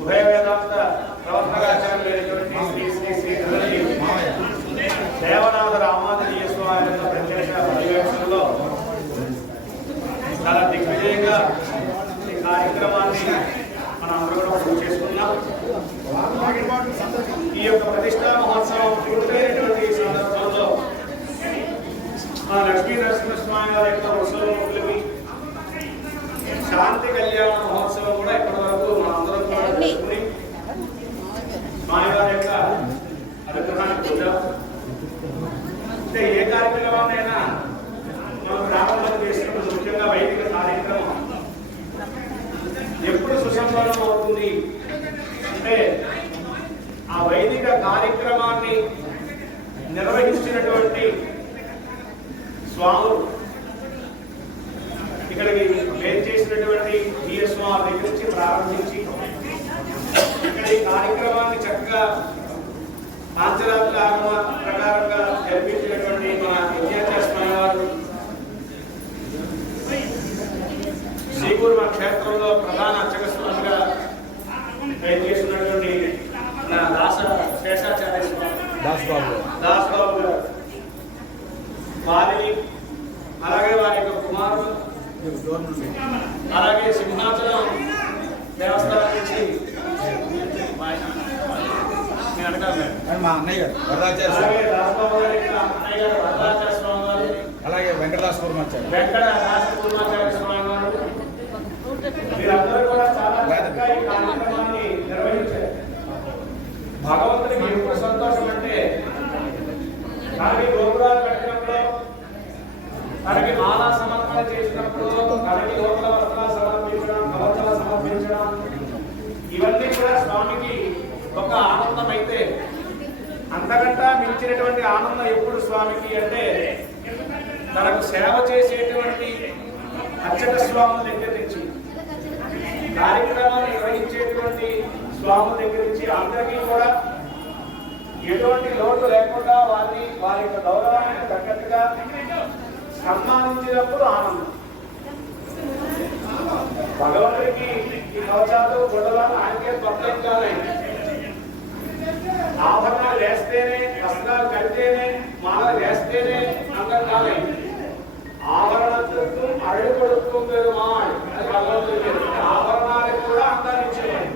ఉభయ వేదాంత ప్రవర్తకాచార్యులైనటువంటి శ్రీ శ్రీ శ్రీ దేవనాథ రామానుజీయ స్వామి యొక్క ప్రత్యక్ష పర్యవేక్షణలో చాలా దిగ్విజయంగా ఈ కార్యక్రమాన్ని మనం అందరూ కూడా పూర్తి చేసుకున్నాం. ఈ యొక్క ప్రతిష్టా మహోత్సవం పూర్తయినటువంటి ఈ సందర్భంలో మన లక్ష్మీ నరసింహస్వామి వారి యొక్క ఉత్సవం శాంతి కళ్యాణ మహోత్సవం కూడా ఇప్పటి వరకు మనందరం కూడా జరుపుకుని స్వామివారి యొక్క అనుగ్రహాన్ని పొందాం. అంటే ఏ కార్యక్రమాన్నైనా మనం గ్రామంలో చేసినప్పుడు ముఖ్యంగా వైదిక కార్యక్రమం ఎప్పుడు సుసంపన్నం అవుతుంది అంటే ఆ వైదిక కార్యక్రమాన్ని నిర్వహించినటువంటి స్వాములు ఇక్కడికి వేరు చేసినటువంటి డిఎస్ఓ దగ్గర నుంచి ప్రారంభించి ఇక్కడ ఈ కార్యక్రమాన్ని చక్కగా పాంచరాత్రుల ఆగమ ప్రకారంగా జరిపించినటువంటి మన విద్యాచార్య స్వామి వారు శ్రీకూర్మ క్షేత్రంలో ప్రధాన అర్చక స్వామిగా వేరు చేసినటువంటి మన శేషాచార్య స్వామి దాసబాబు గారు వారిని అలాగే వారి యొక్క కుమారుడు అలాగే సింహాచలం దేవస్థానం నుంచి మా అన్నయ్య గారు అలాగే దాసబాబు గారి అన్నయ్య గారు వరదాచార్య స్వామి వారు అలాగే వెంకటదాసపురమాచార్య స్వామి వారు వీరందరూ కూడా చాలా చక్కగా ఈ కార్యక్రమాన్ని నిర్వహించారు. భగవంతుడికి ఎప్పుడు సంతోషం అంటే తనకి గోపురాలు కట్టినప్పుడు, తనకి మాలా సమర్పణ చేసినప్పుడు, తనకి లోపల వస్త్రాలు సమర్పించడం, కవచాలు సమర్పించడం, ఇవన్నీ కూడా స్వామికి ఒక ఆనందం అయితే అంతకంటా మించినటువంటి ఆనందం ఎప్పుడు స్వామికి అంటే తనకు సేవ చేసేటువంటి అర్చక స్వాముల దగ్గర నుంచి కార్యక్రమాలు నిర్వహించేటువంటి స్వాముల దగ్గర నుంచి అందరికీ కూడా ఎటువంటి లోటు లేకుండా వారి యొక్క గౌరవానికి తగ్గట్టుగా సన్మానించినప్పుడు ఆనందం. భగవంతుడికి ఈ కవచాలు గొడవలు ఆయనకే ప్రత్యేకంగానే ఆభరణాలు వేస్తేనే, వస్త్రాలు కడితేనే, మాల వేస్తేనే అందం కాలేదు. ఆభరణకు అరడు కొడుకు పెరుమాళ్ భగవంతుడికి ఆభరణాలకు కూడా అందాన్ని ఇచ్చేవాడు.